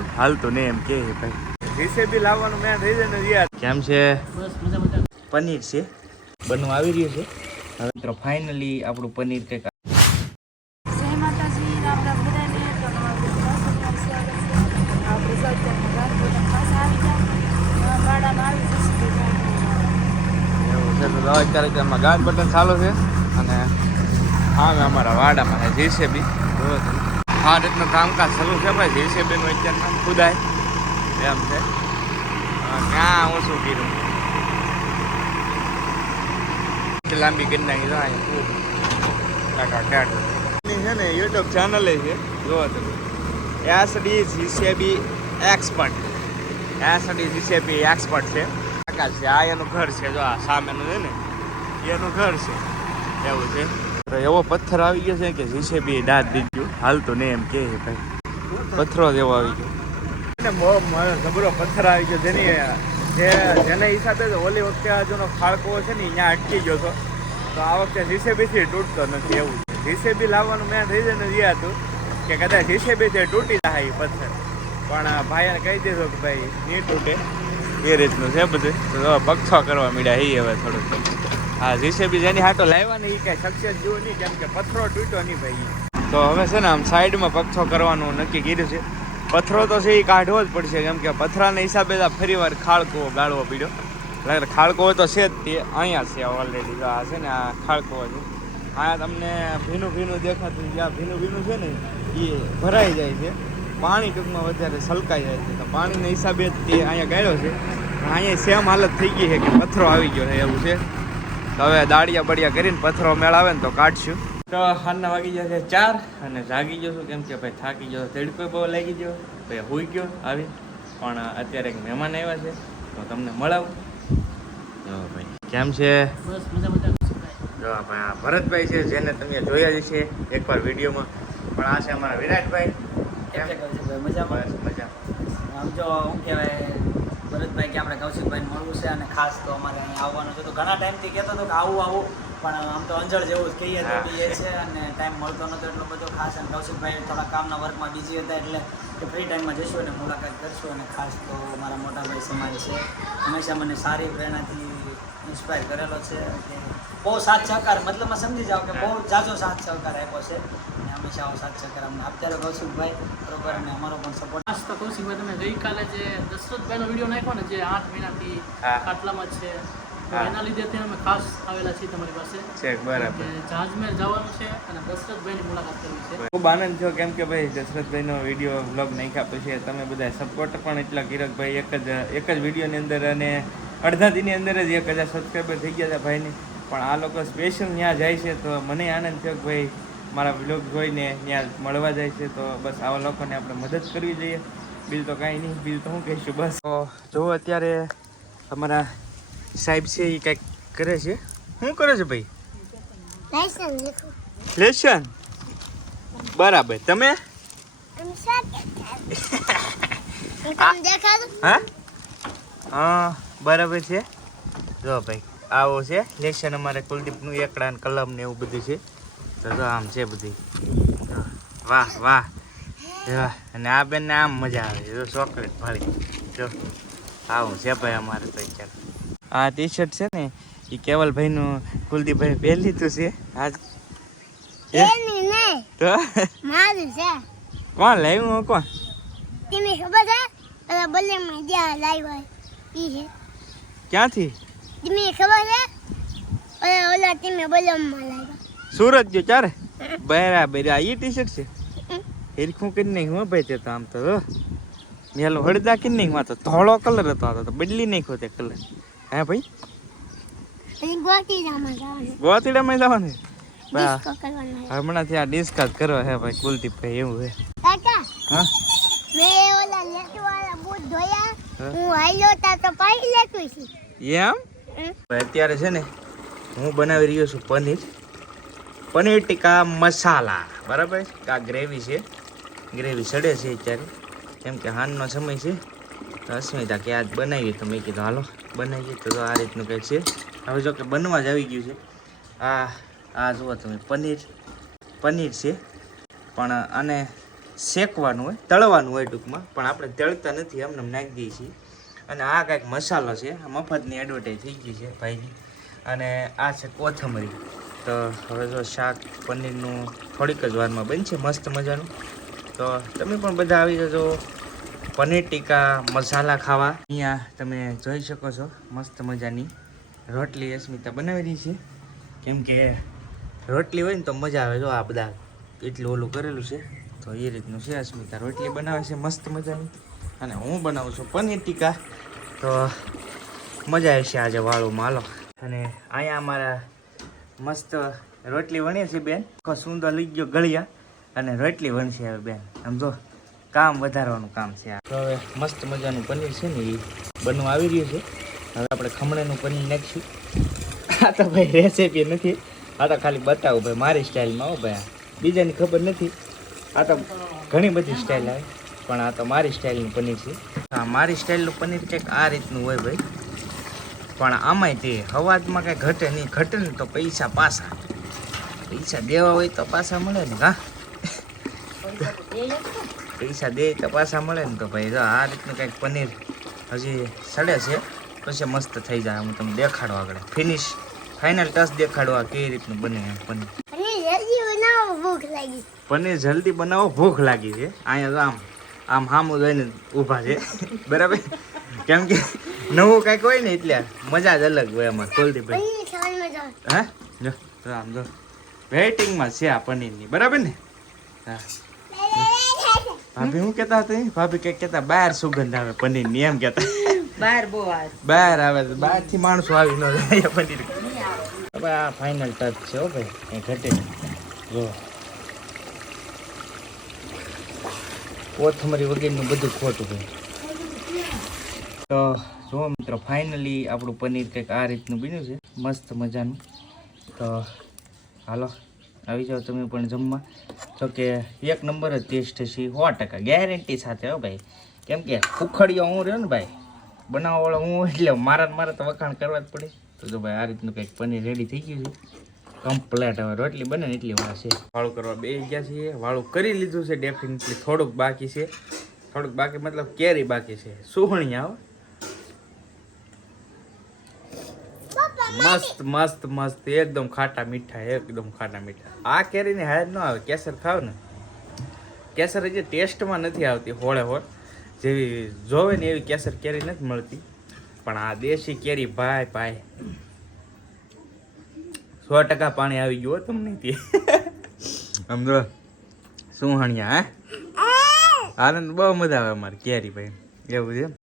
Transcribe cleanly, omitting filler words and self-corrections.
ગયું હાલતું નહીં એમ કે ભાઈ જીસીબી લાવવાનું મેં રીઝન જ યાર કેમ છે પનીર છે બનવા આવી રહ્યું છે હવે મિત્રો ફાઇનલી આપણું પનીર કંઈક કાર્યક્રમમાં ગાંધ બટન ચાલુ છે અને હા અમારા વાડામાં છે જીસીબી આ રીતનું કામકાજ શરૂ છે ભાઈ જીસીબીનું અત્યારમાં ખુદાય એમ છે ક્યાં હું શું કીધું લાંબી કરી નાખી છે ને યુટ્યુબ ચેનલ છે જોવો તમે SD JCB expert JCB expert છે છે આ એનું ઘર છે જો આ સામેનું છે ને એનું ઘર છે એવું છે એવો પથ્થર આવી ગયો છે કે જીસીબી દાંત દીધું હાલતું નહીં એમ કે ભાઈ પથ્થરો જેવો આવી ગયો બહુ જબરો પથ્થર આવી ગયો જેને હિસાબે ઓલી વખતે આજનો ફાળકો છે ને અહીંયા અટકી ગયો હતો તો આ વખતે જીસીબીથી તૂટતો નથી એવું જીસીબી લાવવાનું મેં રીઝન જ એ હતું કે કદાચ જીસીબીથી તૂટી જાય એ પથ્થર પણ ભાઈને કહી દીધું કે ભાઈ નહીં તૂટે એ રીતનું છે બધું તો પગથો કરવા માંડ્યા એ હવે થોડુંક હા જીસીબી જેની હાટો લાવ્યા ને એ કાંઈ સક્સેસ જેવું નહીં કેમ કે પથ્થરો તૂટ્યો નહીં ભાઈ તો હવે છે ને આમ સાઈડમાં પગથો કરવાનું નક્કી કર્યું છે પથ્થરો તો છે એ કાઢવો જ પડશે કેમ કે પથરાના હિસાબે ફરી વાર ખાડકો ગાળવો પડ્યો એટલે ખાડકો તો છે જ તે અહીંયા છે ઓલરેડી આ છે ને આ ખાડકો છે અહીંયા તમને ભીનું દેખાતું જ્યાં ભીનું છે ને એ ભરાઈ જાય છે પાણી ટૂંકમાં વધારે છલકાઈ જાય છે તો પાણીના હિસાબે જ તે અહીંયા ગાળ્યો છે અહીંયા સેમ હાલત થઈ ગઈ છે કે પથ્થરો આવી ગયો છે એવું છે તો હવે દાળિયા બળિયા કરીને પથ્થરો મેળાવે ને તો કાઢશું તો હાલના વાગી જશે 4 અને જાગી ગયો છું કેમ કે ભાઈ થાકી ગયો તડકો બહુ લાગી ગયો ભાઈ હોઈ ગયો આવી પણ અત્યારે એક મહેમાન આવ્યા છે તો તમને મળાવું જો ભાઈ કેમ છે જો ભાઈ આ ભરતભાઈ છે જેને તમે જોયા જ છે એકવાર વિડીયોમાં પણ આ છે અમારા વિરાટભાઈ મજામાં આમ જો શું કહેવાય ભરતભાઈ કે આપણે કૌશિકભાઈને મળવું છે અને ખાસ તો અમારે અહીંયા આવવાનું છે તો ઘણા ટાઈમથી કહેતો હતો કે આવું પણ આમ તો અંજળ જેવું જ કહીએ તો એ છે અને ટાઈમ મળતો નહોતો એટલો બધો ખાસ અને કૌશિકભાઈ થોડા કામના વર્કમાં બિઝી હતા એટલે કે ફ્રી ટાઈમમાં જઈશું અને મુલાકાત કરશું અને ખાસ તો મારા મોટાભાઈ સમાજ છે હંમેશા મને સારી પ્રેરણાથી ઇન્સ્પાયર કરેલો છે કે બહુ સાથ સહકાર મતલબમાં સમજી જાઓ કે બહુ જાજો સાથ સહકાર આપ્યો છે અને હંમેશા આવો સાથ સહકાર અમને અત્યારે કૌશિકભાઈ બરોબર અને અમારો પણ સપોર્ટ ખાસ તો કૌશિકભાઈ તમે ગઈકાલે જે દશરથભાઈનો વિડીયો નાખ્યો ને જે 8 મહિનાથી ખાટલામાં જ છે એના લીધે અમે ખાસ આવેલા છીએ તમારી પાસે છે બરાબર જહાજમેર જવાનું છે અને દશરથભાઈની મુલાકાત કરવી છે ખૂબ આનંદ થયો કેમ કે ભાઈ દશરથભાઈનો વિડીયો વ્લોગ નાખ્યા પછી તમે બધા સપોર્ટ પણ એટલા કિરકભાઈ એક જ વિડીયોની અંદર અને અડધા દીની અંદર જ 1000 સબસ્ક્રાઈબર થઈ ગયા હતા ભાઈને પણ આ લોકો સ્પેશિયલ ત્યાં જાય છે તો મને આનંદ થયો કે ભાઈ મારા વ્લોગ જોઈને ત્યાં મળવા જાય છે તો બસ આવા લોકોને આપણે મદદ કરવી જોઈએ બીજું તો કાંઈ નહીં બીજું તો હું કહીશું બસ તો જો અત્યારે તમારા સાહેબ છે એ કંઈક કરે છે શું કરે છે ભાઈ લેશન બરાબર તમે હા બરાબર છે જો ભાઈ આવો છે લેશન અમારે કુલદીપનું એકડા કલમ ને એવું બધું છે તો જો આમ છે બધી વાહ વાહ અને આ બેનને આમ મજા આવે છે જો ચોકલેટ ભાળી જો આવું છે ભાઈ અમારે તો ચાલ આ ટી શર્ટ છે ને એ કેવલભાઈનું કુલદીપભાઈ પહેરી લીધું છે આજ તો કોણ લાવ્યું કોણ તમને ખબર છે બલ્લેમાં જ્યાં લાવ્યો ઈ છે ક્યાંથી તમને ખબર છે ઓલા તમે બલ્લેમાં લાવ્યા સુરત ગયો ચારે બરાબર આ ઈ ટી શર્ટ છે હેરખું કરી નહીં હું ભાઈ તે તો આમ તો મેલો હળદા કરી નહીં તો ધોળો કલર હતો આ તો બદલી નાખ્યો તે કલર હે ભાઈ ગોતીડામાં જવાનું હમણાંથી આ ડિસ્કસ કરો હે ભાઈ કુલદીપભાઈ એવું હે હા મેં ઓલા લેટવાળા બૂટ ધોયા હું હાલ્યો તા તો પાઈ લેતું છે એમ અત્યારે છે ને હું બનાવી રહ્યો છું પનીર ટીકા મસાલા બરાબર આ ગ્રેવી છે ગ્રેવી સડે છે અત્યારે કેમ કે હાનનો સમય છે તો અસ્મિતા કે આજ બનાવીએ તો મેં કીધું હાલો બનાવીએ તો આ રીતનું કંઈક છે હવે જો કે બનવા જ આવી ગયું છે આ જુઓ તમે પનીર છે પણ આને શેકવાનું હોય, તળવાનું હોય ટૂંકમાં, પણ આપણે તળતા નથી, એમને નાખી દઈએ છીએ. અને આ કાંઈક મસાલો છે, આ મફતની એડવર્ટાઈઝ થઈ ગઈ છે ભાઈની. અને આ છે કોથમરી. તો હવે જો શાક પનીરનું થોડીક જ વારમાં બનશે મસ્ત મજાનું. તો તમે પણ બધા આવી જજો પનીર ટીકા મસાલા ખાવા. અહીંયા તમે જોઈ શકો છો મસ્ત મજાની રોટલી અસ્મિતા બનાવી રહી છે. કેમ કે રોટલી હોય ને તો મજા આવે. જો આ બધા એટલું ઓલું કરેલું છે, તો એ રીતનું છે. અસ્મિતા રોટલી બનાવે છે મસ્ત મજાની, અને હું બનાવું છું પનીર ટીકા. તો મજા આવશે આજે વાળુમાં. હાલો. અને અહીંયા અમારા મસ્ત રોટલી વણી છે બેન, સુંદર લઈ ગયો ગળિયા, અને રોટલી વણશે હવે બેન. આમ જો કામ વધારવાનું કામ છે આ. તો હવે મસ્ત મજાનું પનીર છે ને એ બનવા આવી રહ્યું છે. હવે આપણે ખમણેનું પનીર નાખીશું. આ તો ભાઈ રેસીપી નથી, આ તો ખાલી બતાવું ભાઈ મારી સ્ટાઇલમાં. હો ભાઈ, બીજાની ખબર નથી. આ તો ઘણી બધી સ્ટાઇલ આવે, પણ આ તો મારી સ્ટાઇલનું પનીર છે. હા, મારી સ્ટાઇલનું પનીર કંઈક આ રીતનું હોય ભાઈ. પણ આમાંય તે હવાજમાં કાંઈ ઘટે નહીં. ઘટે ને તો પૈસા પાછા, પૈસા દેવા હોય તો પાછા મળે ને. હા, પૈસા દે તો પાછા મળે ને. તો ભાઈ જો આ રીતનું કંઈક પનીર હજી સડે છે, પછી મસ્ત થઈ જાય. હું તમને દેખાડો આગળ ફિનિશ ફાઇનલ ટચ દેખાડવા કેવી રીતનું બને એમ પનીર. પનીર જલ્દી બનાવો, ભૂખ લાગી છે. અહીંયા તો આમ સામું જોઈને ઊભા છે બરાબર. કેમ કે નવું કાંઈક હોય ને એટલે મજા જ અલગ હોય અમારે કુલદીપભાઈ. હા, જો આમ જો વેઇટિંગમાં છે આ પનીરની, બરાબર ને? હા. ભાભી શું કહેતા હતા? ભાભી કંઈક કહેતા બહાર સુગંધ આવે પનીરની, એમ કહેતા. બહાર આવે તો બહારથી માણસો આવી ન જાય પનીર. હવે આ ફાઇનલ ટચ છે. હો ભાઈ, એ ઘટે જો કોથમરી વગેરેનું બધું ખોટું ભાઈ. તો જો મિત્રો ફાઇનલી આપણું પનીર કંઈક આ રીતનું બન્યું છે મસ્ત મજાનું. તો હાલો આવી જાઓ તમે પણ જમવા. તો કે એક નંબર જ ટેસ્ટ છે 100% ગેરંટી સાથે. હો ભાઈ, કેમ કે ઉખડીઓ હું રહ્યો ને ભાઈ, બનાવવાવાળો હું એટલે મારા તો વખાણ કરવા જ પડે. તો જો ભાઈ આ રીતનું કંઈક પનીર રેડી થઈ ગયું છે કમ્પ્લેટ. હવે રોટલી બને ને એટલી વાર છે. વાળું કરવા બેસી ગયા છીએ. વાળું કરી લીધું છે ડેફિનેટલી. થોડુંક બાકી છે, થોડુંક બાકી મતલબ કેરી બાકી છે. સુહણી આવો મસ્ત મસ્ત મસ્ત એકદમ ખાટા મીઠા, એકદમ ખાટા મીઠા. આ કેરીની હાર ન આવે. કેસર ખાવ ને, કેસર હજી ટેસ્ટમાં નથી આવતી. હોળે હોળ જેવી જોવે ને એવી કેસર કેરી નથી મળતી. પણ આ દેશી કેરી ભાઈ ભાઈ 100% પાણી આવી ગયું તમને. સમજો સુહણિયા. હા, આનંદ બહુ મજા આવે અમારે કેરી ભાઈ. એવું છે.